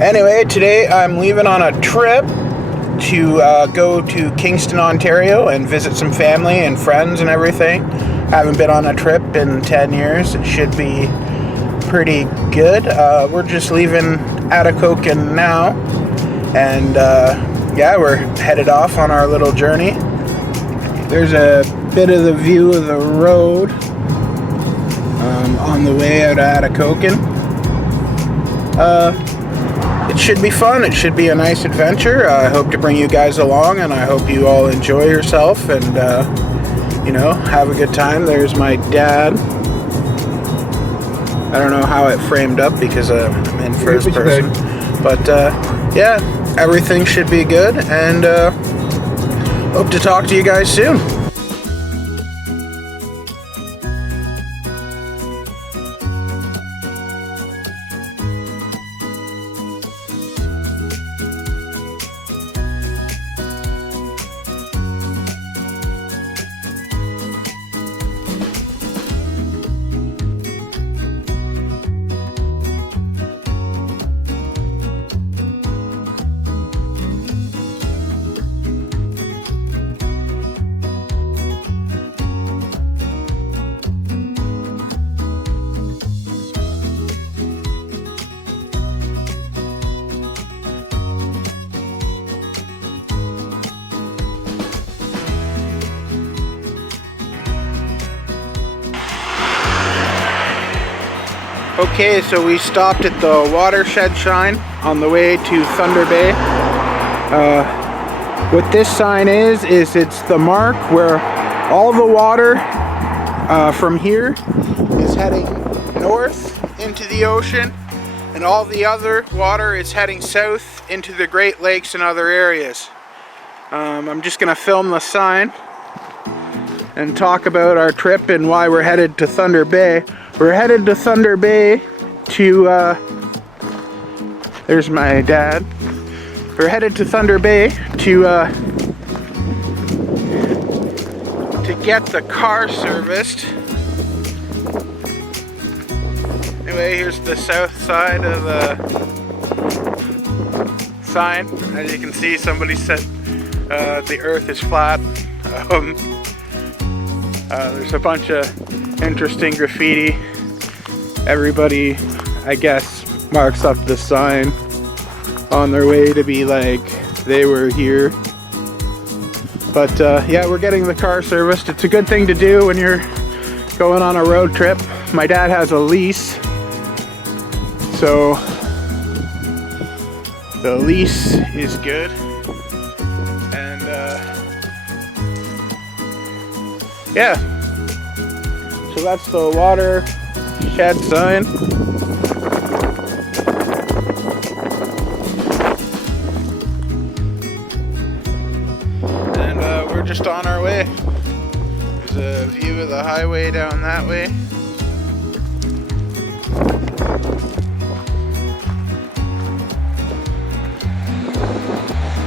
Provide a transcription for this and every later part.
Anyway, today I'm leaving on a trip to go to Kingston, Ontario and visit some family and friends and everything. Haven't been on a trip in 10 years. It should be pretty good. We're just leaving Atikokan now, and yeah, we're headed off on our little journey. There's a bit of the view of the road on the way out of Atikokan. It should be fun. It should be a nice adventure. I hope to bring you guys along, and I hope you all enjoy yourself and you know, have a good time. There's my dad. I don't know how it framed up because I'm in first person, but yeah, everything should be good, and hope to talk to you guys soon. Okay, so we stopped at the watershed sign on the way to Thunder Bay. What this sign is it's the mark where all the water from here is heading north into the ocean, and all the other water is heading south into the Great Lakes and other areas. I'm just gonna film the sign and talk about our trip and why we're headed to Thunder Bay. We're headed to Thunder Bay to, there's my dad. We're headed to Thunder Bay to get the car serviced. Anyway, here's the south side of the sign. As you can see, somebody said the earth is flat. There's a bunch of interesting graffiti. Everybody, I guess, marks up the sign on their way to be like they were here. But yeah, we're getting the car serviced. It's a good thing to do when you're going on a road trip. My dad has a lease, so the lease is good. And yeah, so that's the watershed sign. And we're just on our way. There's a view of the highway down that way.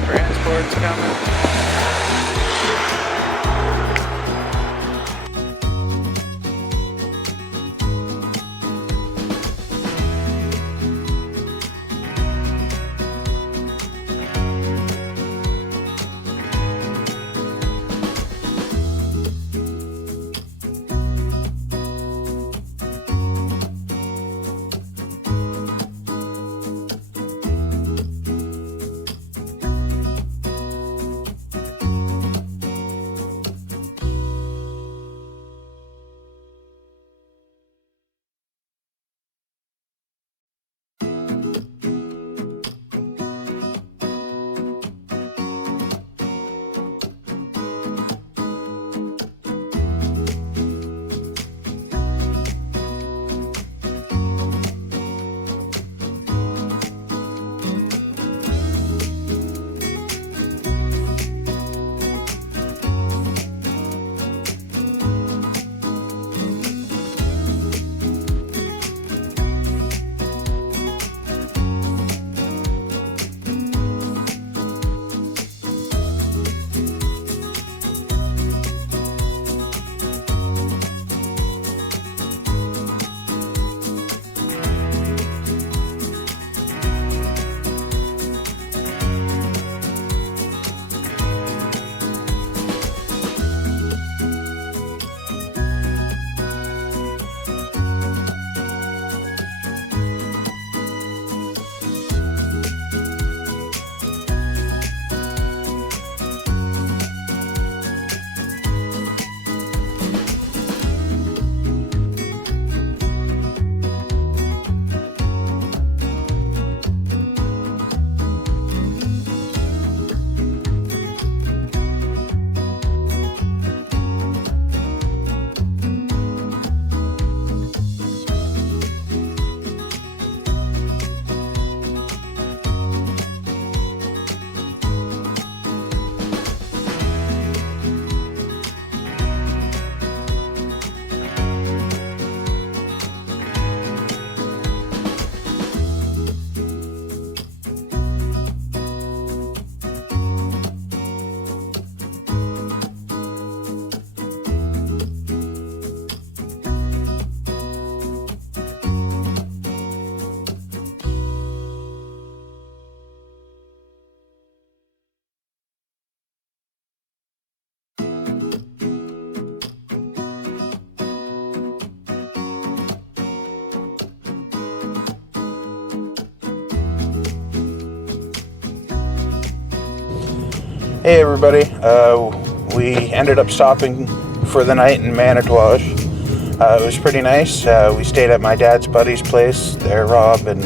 Transport's coming. Hey everybody, we ended up stopping for the night in Manitouwadge. It was pretty nice. We stayed at my dad's buddy's place there, Rob, and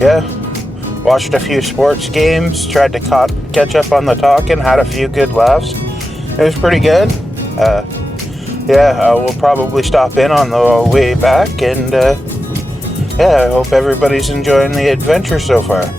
yeah, watched a few sports games, tried to catch up on the talking, had a few good laughs. It was pretty good. We'll probably stop in on the way back, and I hope everybody's enjoying the adventure so far.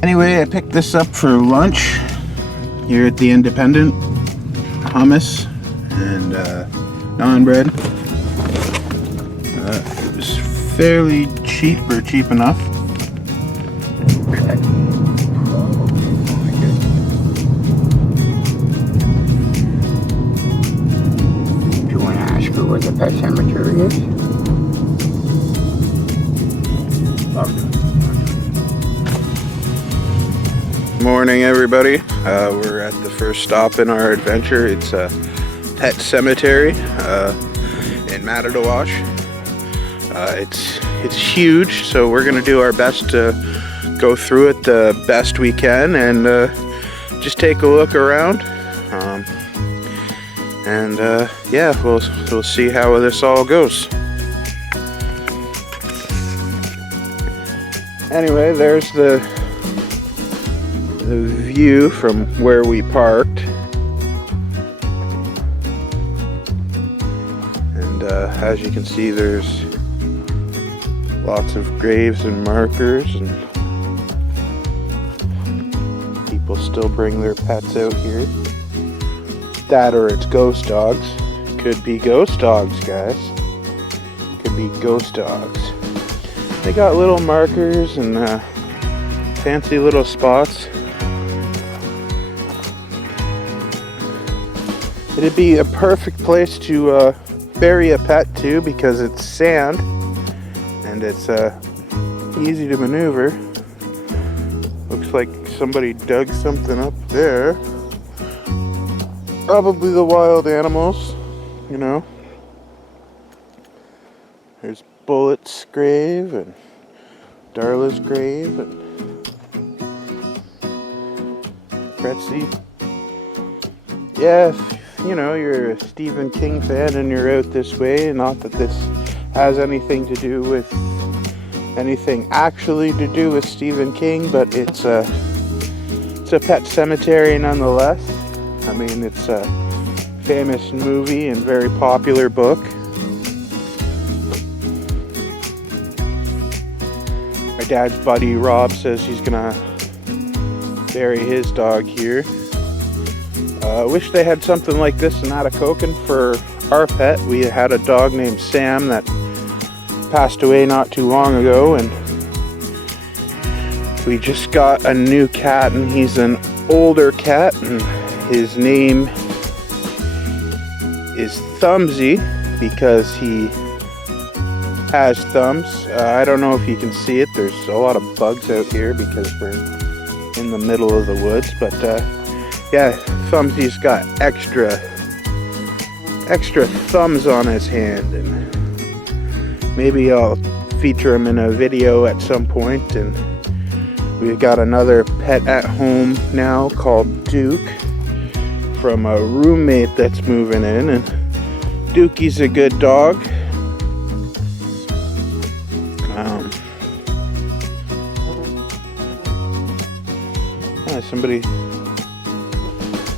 Anyway, I picked this up for lunch here at the Independent. Hummus and naan bread. It was fairly cheap, or cheap enough. Do you want to ask her where the pet cemetery is? Morning, everybody. We're at the first stop in our adventure. It's a pet cemetery in Manitouwadge. It's huge, so we're gonna do our best to go through it the best we can and just take a look around. Yeah, we'll see how this all goes. Anyway, there's the view from where we parked, and as you can see, there's lots of graves and markers, and people still bring their pets out here. That or it's ghost dogs. Could be ghost dogs, guys. Could be ghost dogs. They got little markers and fancy little spots. It'd be a perfect place to bury a pet too, because it's sand and it's easy to maneuver. Looks like somebody dug something up there. Probably the wild animals, you know. There's Bullet's grave and Darla's grave and Betsy. Yeah, if, you know, you're a Stephen King fan and you're out this way, not that this has anything to do with anything actually to do with Stephen King, but it's a pet cemetery nonetheless. I mean, it's a famous movie and very popular book. My dad's buddy Rob says he's gonna bury his dog here. I wish they had something like this in Atikokan for our pet. We had a dog named Sam that passed away not too long ago, and we just got a new cat, and he's an older cat, and his name is Thumbsy because he has thumbs. I don't know if you can see it. There's a lot of bugs out here because we're in the middle of the woods, but yeah, Thumbsy's got extra thumbs on his hand, and maybe I'll feature him in a video at some point. And we've got another pet at home now called Duke from a roommate that's moving in, and Dukey's a good dog. Somebody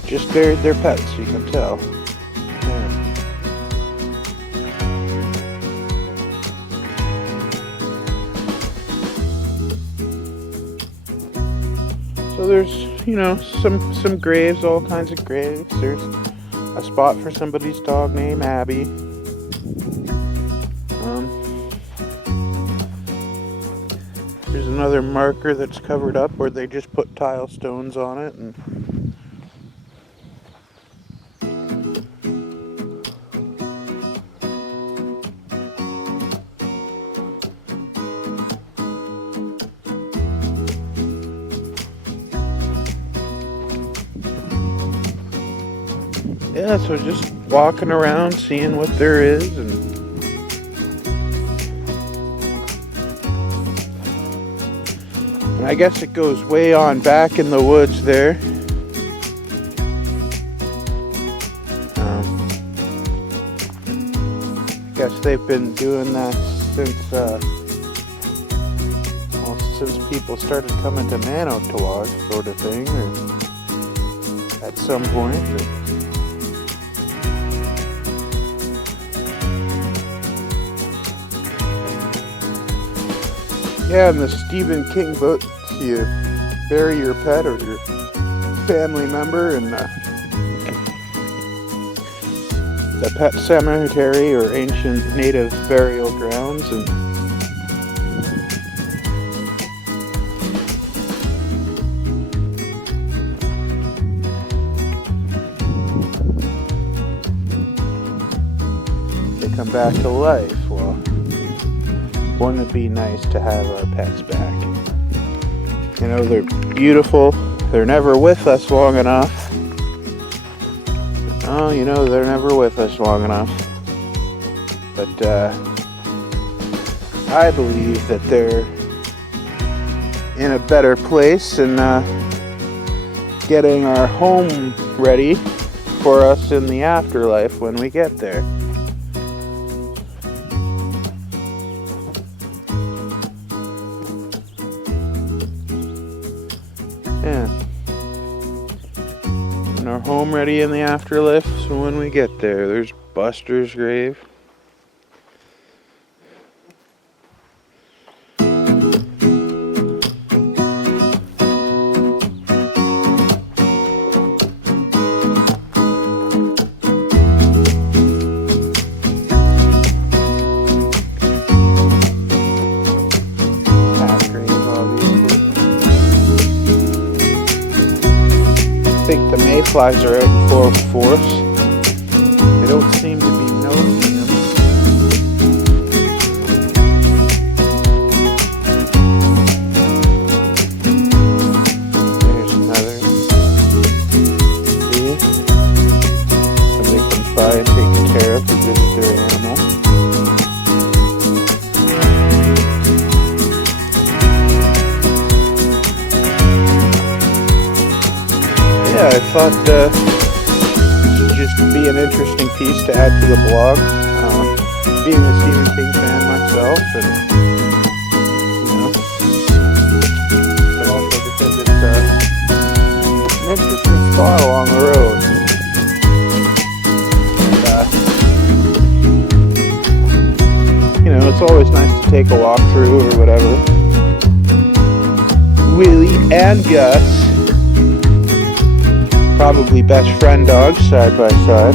just buried their pets, you can tell. Yeah. So there's, you know, some graves, all kinds of graves. There's a spot for somebody's dog named Abby. There's another marker that's covered up where they just put tile stones on it, and yeah, so just walking around, seeing what there is, and I guess it goes way on back in the woods there. I guess they've been doing that since since people started coming to Manitouwadge, sort of thing, or at some point. Yeah, in the Stephen King book, you bury your pet or your family member in the pet cemetery or ancient native burial grounds. And they come back to life. Well, wouldn't it be nice to have our pets back? You know, they're beautiful. They're never with us long enough. Oh, you know, they're never with us long enough. But I believe that they're in a better place and getting our home ready for us in the afterlife when we get there. Yeah. And our home ready in the afterlife, so when we get there, there's Buster's grave. I think the mayflies are out in full force. They don't seem to be noticing them. There's another. See? Somebody comes by and takes care of to visit their animal. Yeah, I thought this would just be an interesting piece to add to the blog. Being a Stephen King fan myself, and you know, but also because it's an interesting spot along the road. And you know, it's always nice to take a walk through or whatever. Willie and Gus. Probably best friend dogs side by side.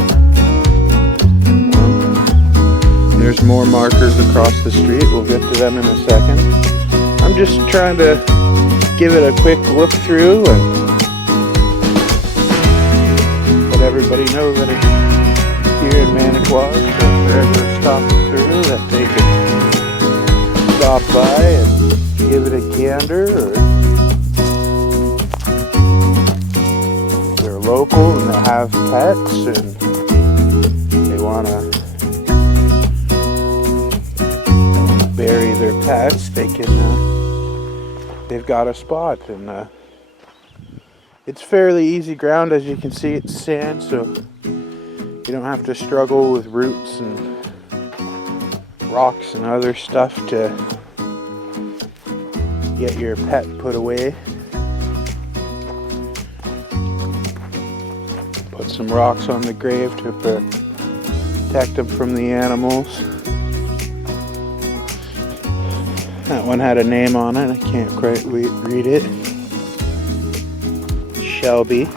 There's more markers across the street. We'll get to them in a second. I'm just trying to give it a quick look through and let everybody know that it's here in Manitouwadge. So if they're ever stopping through, that they can stop by and give it a gander, or local and they have pets and they want to bury their pets, they can they've got a spot. And it's fairly easy ground. As you can see, it's sand, so you don't have to struggle with roots and rocks and other stuff to get your pet put away. Put some rocks on the grave to protect them from the animals. That one had a name on it. I can't quite read it. Shelby.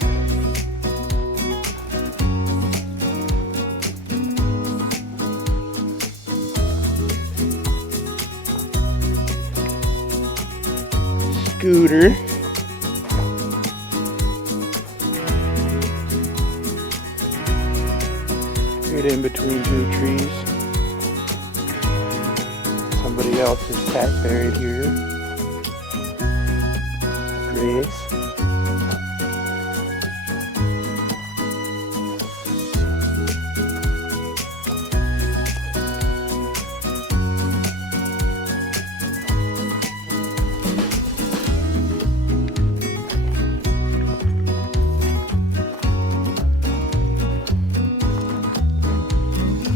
Scooter. Right in between two trees. Somebody else's pet buried here. Grace.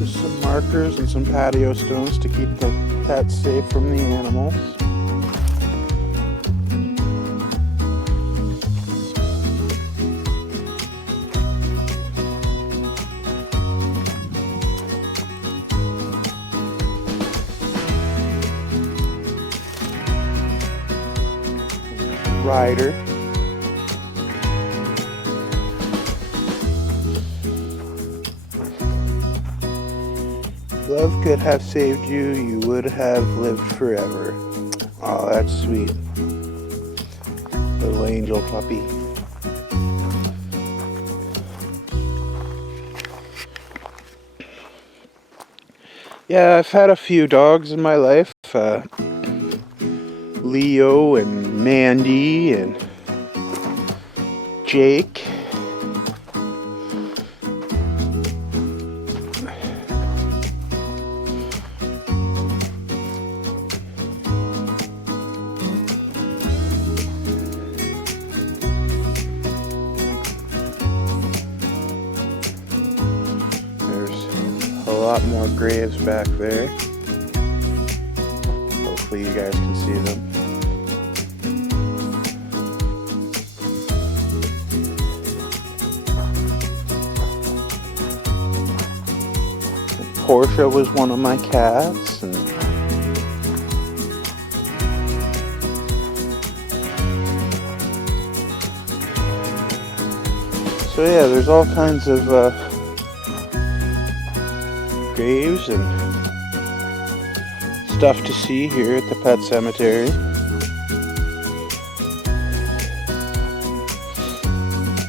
Some markers and some patio stones to keep the pets safe from the animals. Rider. love could have saved you, you would have lived forever. Oh, that's sweet. Little angel puppy. Yeah, I've had a few dogs in my life. Leo and Mandy and Jake. A lot more graves back there. Hopefully you guys can see them. Portia was one of my cats, and so yeah, there's all kinds of graves and stuff to see here at the pet cemetery.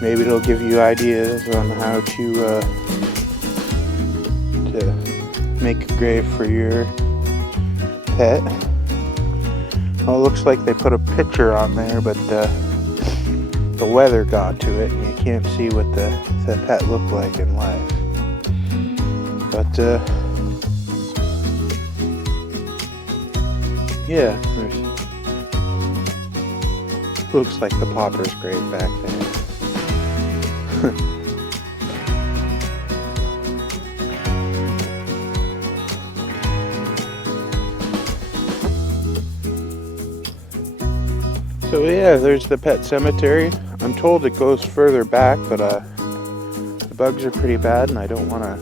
Maybe it'll give you ideas on how to make a grave for your pet. Well, it looks like they put a picture on there, but the weather got to it and you can't see what the pet looked like in life. But yeah, looks like the pauper's grave back there. So yeah, there's the pet cemetery. I'm told it goes further back, but the bugs are pretty bad and I don't want to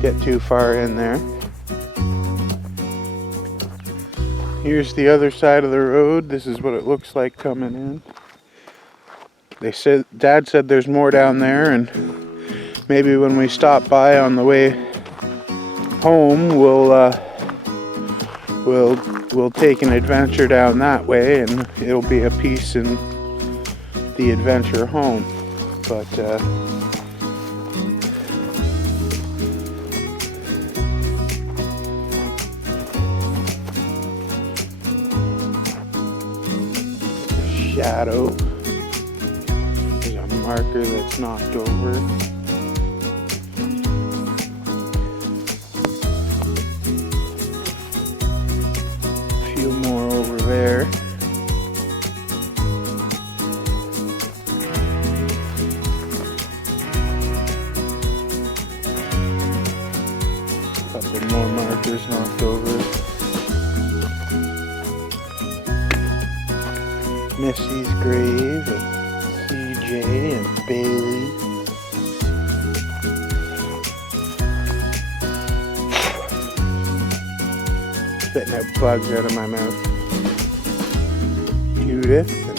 get too far in there. Here's the other side of the road. This is what it looks like coming in. Dad said there's more down there, and maybe when we stop by on the way home, we'll take an adventure down that way, and it'll be a piece in the adventure home. But shadow. There's a marker that's knocked over. A few more over there. Couple more markers knocked over. Missy's grave, and CJ and Bailey. Spitting out bugs out of my mouth. Judith and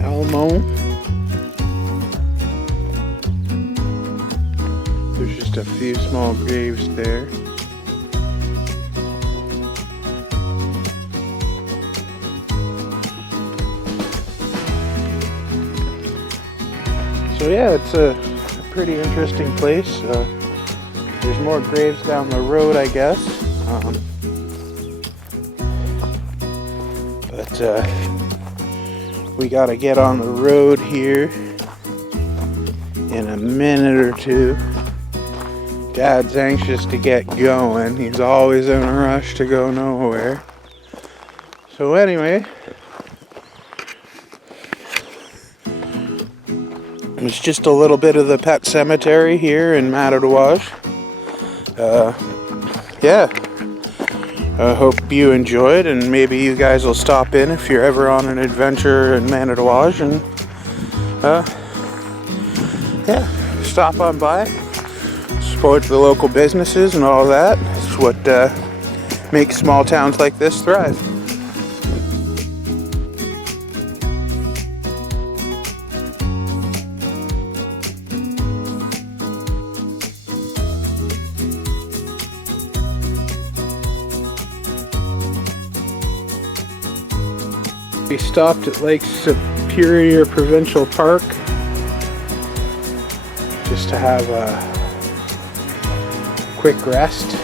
Elmo. There's just a few small graves there. So yeah, it's a pretty interesting place. There's more graves down the road, I guess. But we gotta get on the road here in a minute or two. Dad's anxious to get going. He's always in a rush to go nowhere. So anyway, it's just a little bit of the pet cemetery here in Manitouwadge. Yeah, I hope you enjoyed, and maybe you guys will stop in if you're ever on an adventure in Manitouwadge, and yeah, stop on by. Support the local businesses and all that. It's what makes small towns like this thrive. We stopped at Lake Superior Provincial Park just to have a quick rest.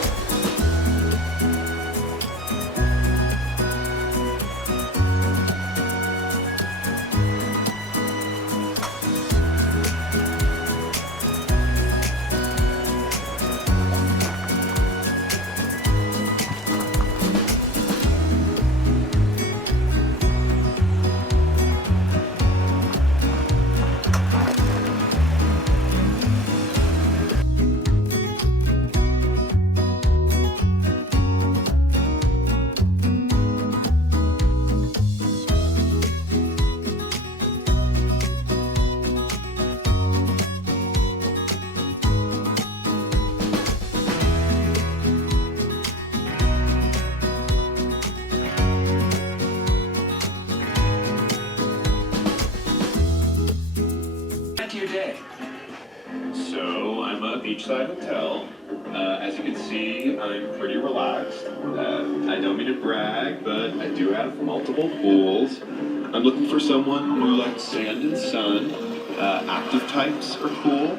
So I'm a beachside hotel. As you can see, I'm pretty relaxed. I don't mean to brag, but I do have multiple pools. I'm looking for someone who likes sand and sun. Active types are cool.